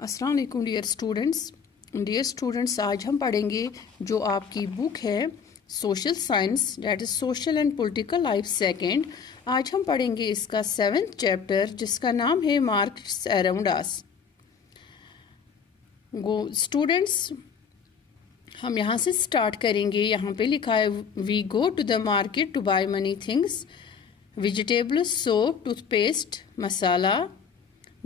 अस्सलाम वालेकुम dear students आज हम पढ़ेंगे जो आपकी बुक है social science that is social and political life second. आज हम पढ़ेंगे इसका 7th चैप्टर जिसका नाम है markets around us. Go students, हम यहाँ से स्टार्ट करेंगे। यहाँ पे लिखा है we go to the market to buy many things, vegetables, soap, toothpaste, masala,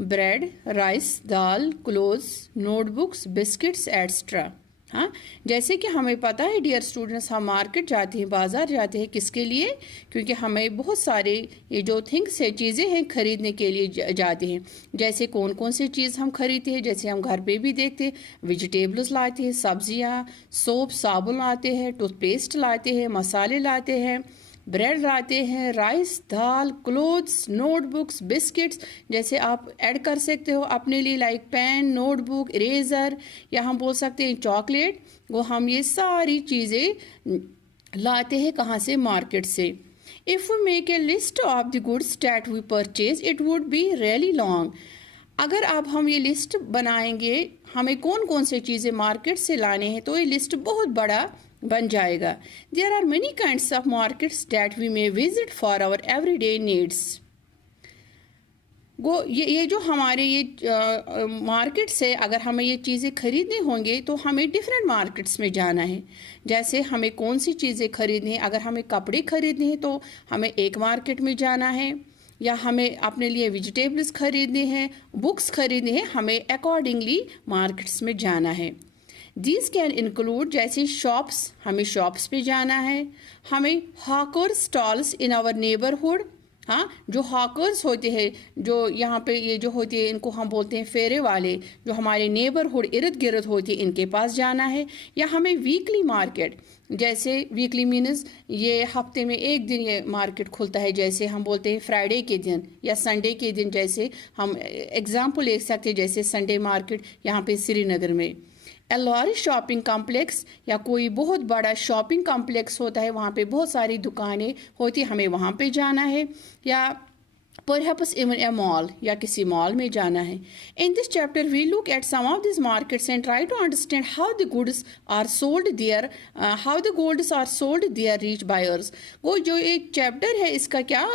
bread, rice, dal, clothes, notebooks, biscuits etcetera. हाँ, जैसे कि हमें पता है डियर स्टूडेंट्स, हम मार्केट जाते हैं, बाजार जाते हैं, किसके लिए? क्योंकि हमें बहुत सारे ये जो थिंग्स है, चीज़ें हैं, खरीदने के लिए जाते हैं। जैसे कौन कौन सी चीज़ हम खरीदते हैं, जैसे हम घर पे भी देखते हैं, वेजिटेबल्स लाते हैं, सब्जियाँ, सोप, साबुन लाते हैं, टूथपेस्ट लाते हैं, मसाले लाते हैं, ब्रेड लाते हैं, rice, dal, clothes, notebooks, biscuits. जैसे आप ऐड कर सकते हो अपने लिए लाइक पेन, नोटबुक, इरेजर, या हम बोल सकते हैं चॉकलेट। वो हम ये सारी चीज़ें लाते हैं कहाँ से? मार्केट से। If we make a list of the goods that we purchase it would be really long. अगर अब हम ये लिस्ट बनाएंगे हमें कौन कौन से चीज़ें मार्केट से लाने हैं, तो ये लिस्ट बहुत बड़ा बन जाएगा। There are many kinds of markets that we may visit for our everyday needs. ये जो हमारे ये मार्केट्स है, अगर हमें ये चीज़ें खरीदनी होंगे तो हमें डिफरेंट मार्केट्स में जाना है। जैसे हमें कौन सी चीज़ें खरीदनी है, अगर हमें कपड़े खरीदने हैं तो हमें एक मार्केट में जाना है, या हमें अपने लिए वेजिटेबल्स खरीदने हैं, बुक्स खरीदने हैं, हमें अकॉर्डिंगली मार्केट्स में जाना है। दीज कैन इंक्लूड जैसे शॉप्स, हमें शॉप्स पे जाना है, हमें hawker stalls in our neighbourhood. हाँ, जो हॉकर्स होते हैं, जो यहाँ पे ये जो होते हैं, इनको हम बोलते हैं फेरे वाले, जो हमारे नेबरहुड इर्द गिर्द होते हैं, इनके पास जाना है। या हमें वीकली मार्केट, जैसे वीकली मीन्स ये हफ्ते में एक दिन ये मार्केट खुलता है, जैसे हम बोलते हैं फ्राइडे के दिन या संडे के दिन। जैसे हम एग्जाम्पल ले सकते हैं, जैसे संडे मार्केट यहाँ पे श्रीनगर में। ए लार्ज शॉपिंग कॉम्प्लेक्स, या कोई बहुत बड़ा शॉपिंग कॉम्प्लेक्स होता है, वहाँ पे बहुत सारी दुकानें होती, हमें वहाँ पे जाना है। या परहैप्स इवन ए मॉल, या किसी मॉल में जाना है। In this chapter we look at some of this markets and try to understand how the goods are sold there reach buyers. वो जो एक चैप्टर है, इसका क्या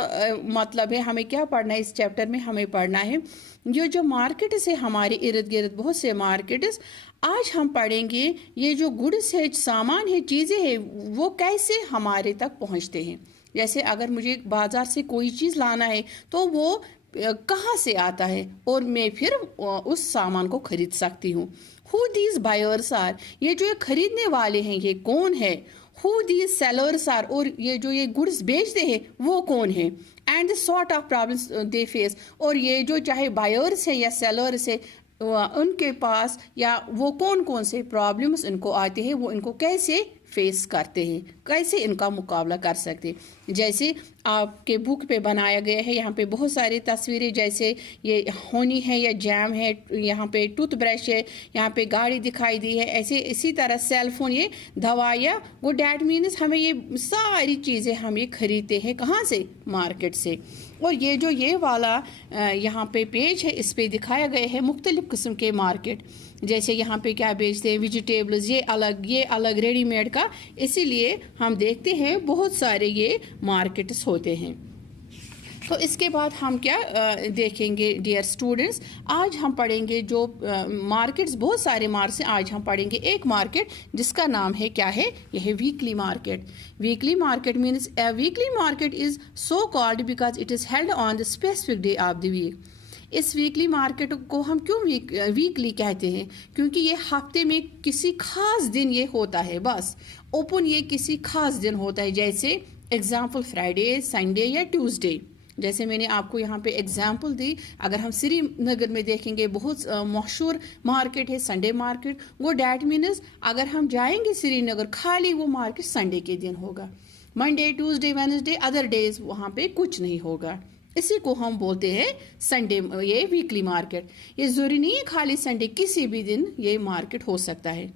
मतलब है, हमें क्या पढ़ना है? इस चैप्टर में हमें पढ़ना है जो मार्केट्स है, हमारे इर्द गिर्द बहुत से मार्केट्स। आज हम पढ़ेंगे ये जो गुड्स है, सामान है, चीज़ें हैं, वो कैसे हमारे तक पहुंचते हैं। जैसे अगर मुझे बाजार से कोई चीज़ लाना है तो वो कहाँ से आता है, और मैं फिर उस सामान को खरीद सकती हूँ। हु दीज बायर्स आर, ये जो ये खरीदने वाले हैं ये कौन है? हु दीज सेलर्स आर, और ये जो ये गुड्स बेचते हैं वो कौन है? And the sort of problems they face, और ये जो चाहे बायर्स है या सेलर्स है, उनके पास या वो कौन कौन से प्रॉब्लम्स इनको आते हैं, वो इनको कैसे फेस करते हैं, कैसे इनका मुकाबला कर सकते हैं। जैसे आपके बुक पे बनाया गया है, यहाँ पे बहुत सारी तस्वीरें, जैसे ये होनी है या जैम है, यहाँ पे टूथब्रश है, यहाँ पे गाड़ी दिखाई दी है, ऐसे इसी तरह सेल फोन, ये दवाइयाँ। वो डैट मीन्स हमें ये सारी चीज़ें हम ये खरीदते हैं कहाँ से? मार्केट से। और ये जो ये वाला यहाँ पे पेज है, इस पे दिखाया गया है मुख्तलिफ किस्म के मार्केट। जैसे यहाँ पे क्या बेचते हैं, वेजिटेबल्स, ये अलग रेडीमेड का। इसीलिए हम देखते हैं बहुत सारे ये मार्केट्स होते हैं। तो इसके बाद हम क्या देखेंगे डियर स्टूडेंट्स, आज हम पढ़ेंगे जो मार्केट्स, बहुत सारे मार्केट्स। आज हम पढ़ेंगे एक मार्केट जिसका नाम है, क्या है? यह है weekly market. Weekly market means a weekly market is so called because it is held on the specific day of the week. इस वीकली मार्केट को हम क्यों वीकली कहते हैं? क्योंकि ये हफ्ते में किसी खास दिन ये होता है, बस ओपन ये किसी खास दिन होता है। जैसे एग्जाम्पल फ्राइडे, संडे या ट्यूसडे। जैसे मैंने आपको यहाँ पे एग्जाम्पल दी, अगर हम श्रीनगर में देखेंगे बहुत मशहूर मार्केट है संडे मार्केट। वो डैट मीन्स अगर हम जाएंगे श्रीनगर, खाली वो मार्केट संडे के दिन होगा। Monday, Tuesday, Wednesday, other days वहाँ पे कुछ नहीं होगा। इसी को हम बोलते हैं संडे, ये वीकली मार्केट। ये जरूरी नहीं है खाली संडे, किसी भी दिन ये मार्केट हो सकता है।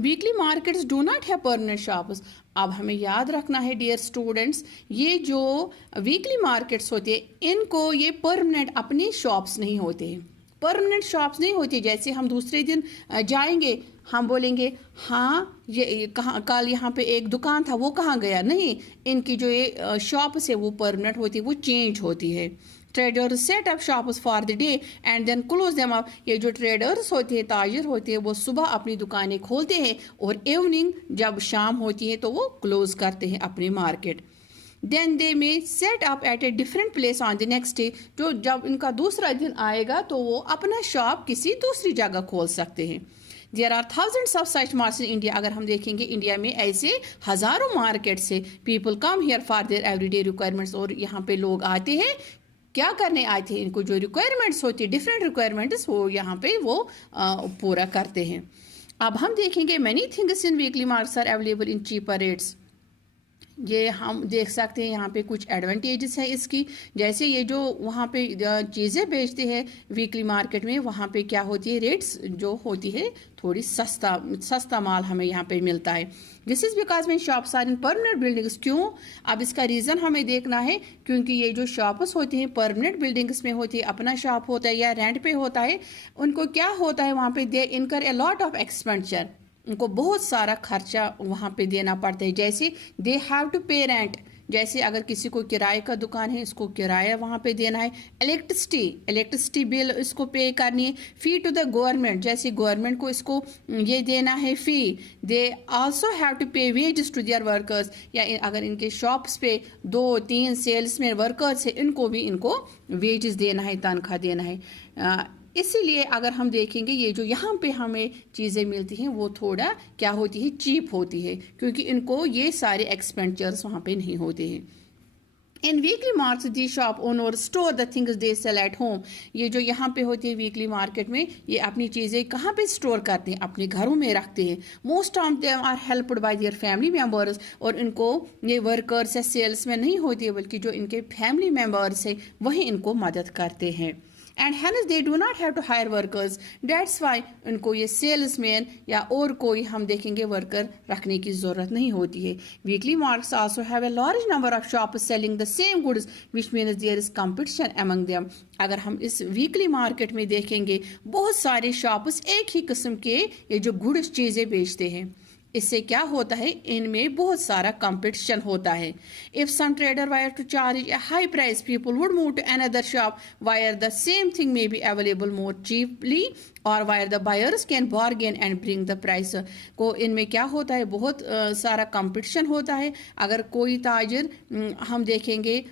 Weekly markets do not have permanent shops. अब हमें याद रखना है डियर स्टूडेंट्स, ये जो वीकली मार्केट्स होते हैं, इनको ये परमानेंट अपने शॉप्स नहीं होते हैं। परमानेंट शॉप्स नहीं होती। जैसे हम दूसरे दिन जाएंगे, हम बोलेंगे हाँ ये कहाँ, कल यहाँ पे एक दुकान था वो कहाँ गया, नहीं, इनकी जो ये शॉप्स है वो परमानेंट होती है, वो चेंज होती है। Traders set up shops for the day and then close them up. ये जो ट्रेडर्स होते हैं, ताजिर होते हैं, वो सुबह अपनी दुकानें खोलते हैं और इवनिंग जब शाम होती है तो वो क्लोज करते हैं अपनी मार्केट। देन दे में set up at a different place on the next day. जो जब इनका दूसरा दिन आएगा तो वो अपना शॉप किसी दूसरी जगह खोल सकते हैं। There are thousands of such markets in India. अगर हम देखेंगे इंडिया में ऐसे हजारों मार्केट्स है। People come here for their everyday requirements. और यहाँ पे लोग आते हैं, क्या करने आए थे, इनको जो रिक्वायरमेंट्स होती है, डिफरेंट रिक्वायरमेंट्स, वो यहाँ पे वो पूरा करते हैं। अब हम देखेंगे many things in weekly markets are available in cheaper rates. ये हम देख सकते हैं यहाँ पे कुछ एडवांटेजेस है इसकी। जैसे ये जो वहाँ पे चीज़ें बेचते हैं वीकली मार्केट में, वहाँ पे क्या होती है, रेट्स जो होती है थोड़ी सस्ता माल हमें यहाँ पे मिलता है। दिस इज़ बिकॉज में shops are in permanent buildings. क्यों? अब इसका रीज़न हमें देखना है, क्योंकि ये जो शॉप्स होती हैं परमानेंट बिल्डिंग्स में होती है, अपना शॉप होता है या रेंट पे होता है, उनको क्या होता है वहाँ पे दे इनकर ए लॉट ऑफ एक्सपेंडिचर, उनको बहुत सारा खर्चा वहाँ पे देना पड़ता है। जैसे दे हैव टू पे रेंट, जैसे अगर किसी को किराए का दुकान है, इसको किराया वहाँ पे देना है। इलेक्ट्रिसिटी बिल इसको पे करनी है। फी टू द गवर्नमेंट, जैसे गवर्नमेंट को इसको ये देना है फी। दे आल्सो हैव टू पे वेजेस टू देयर वर्कर्स, या अगर इनके शॉप्स पे 2-3 सेल्समैन वर्कर्स है, इनको भी इनको वेजेस देना है, तनख्वाह देना है। इसीलिए अगर हम देखेंगे ये जो यहाँ पे हमें चीज़ें मिलती हैं वो थोड़ा क्या होती है, चीप होती है, क्योंकि इनको ये सारे एक्सपेंडिचर्स वहाँ पे नहीं होते हैं। In weekly market the shop owner store the things they sell at home. ये जो यहाँ पे होती है वीकली मार्केट में, ये अपनी चीज़ें कहाँ पे स्टोर करते हैं, अपने घरों में रखते हैं। Most of them are helped by their family members. और इनको ये वर्कर्स या सेल्स में नहीं होती है, बल्कि जो इनके फैमिली मेम्बर्स है वही इनको मदद करते हैं। And hence they do not have to hire workers. That's why उनको ये सेल्समैन या और कोई हम देखेंगे वर्कर रखने की ज़रूरत नहीं होती है। Weekly markets also have a large number of shops selling the same goods, which means there is competition among them. अगर हम इस वीकली मार्केट में देखेंगे, बहुत सारे शॉप्स एक ही किस्म के ये जो गुड्स चीज़ें बेचते हैं, इससे क्या होता है, इनमें बहुत सारा कंपटीशन होता है। If some trader were to charge a high price, people would move to another shop where the same thing may be available more cheaply, और where the buyers can bargain and bring the price. को इनमें क्या होता है, बहुत सारा competition होता है। अगर कोई ताजिर हम देखेंगे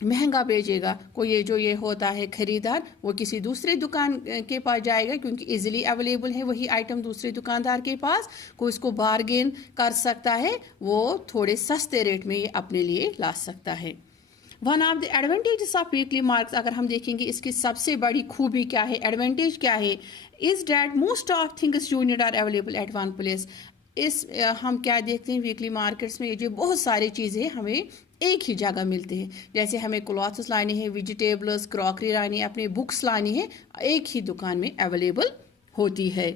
महंगा बेचेगा, कोई ये जो ये होता है खरीदार, वो किसी दूसरे दुकान के पास जाएगा, क्योंकि इजीली अवेलेबल है वही आइटम दूसरे दुकानदार के पास, कोई इसको बार्गेन कर सकता है, वो थोड़े सस्ते रेट में ये अपने लिए ला सकता है। One of the advantages of weekly markets, अगर हम देखेंगे इसकी सबसे बड़ी खूबी क्या है, एडवांटेज क्या है, is that most of things you need are available at one place. हम क्या देखते हैं वीकली मार्केट्स में, ये जो बहुत सारी चीज़ें हमें एक ही जगह मिलते हैं। जैसे हमें क्लॉथ्स लाने हैं, वेजिटेबल्स, क्रॉकरी लानी है, अपनी बुक्स लानी है, एक ही दुकान में अवेलेबल होती है।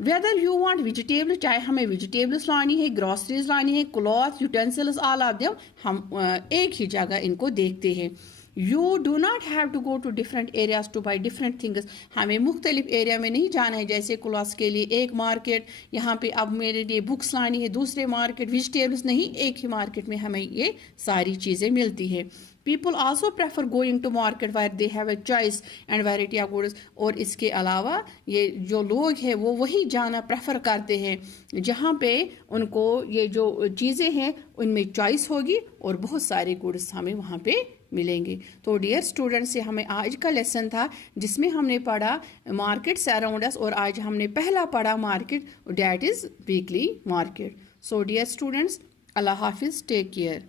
वेदर यू वांट वेजिटेबल्स, चाहे हमें वेजिटेबल्स लानी है, ग्रोसरीज लानी है, cloth, utensils, all of them हम एक ही जगह इनको देखते हैं। You do not have to go to different areas to buy different things. हमें मुख्तलिफ एरिया में नहीं जाना है। जैसे क्लॉथ्स के लिए एक मार्केट, यहाँ पे अब मेरे लिए बुक्स लानी है दूसरे मार्केट, वेजिटेबल्स नहीं, एक ही मार्केट में हमें ये सारी चीज़ें मिलती है। People also prefer going to market where they have a choice and variety of goods. और इसके अलावा ये जो लोग हैं वो वही जाना प्रेफर करते हैं जहाँ पे उनको ये जो चीज़ें हैं उनमें चॉइस होगी और बहुत सारे गुड्स हमें वहाँ पे मिलेंगे। तो डियर स्टूडेंट्स, से हमें आज का लेसन था जिसमें हमने पढ़ा मार्केट्स अराउंड अस, और आज हमने पहला पढ़ा market, that is weekly market. So dear students, अल्लाह हाफिज़, टेक केयर।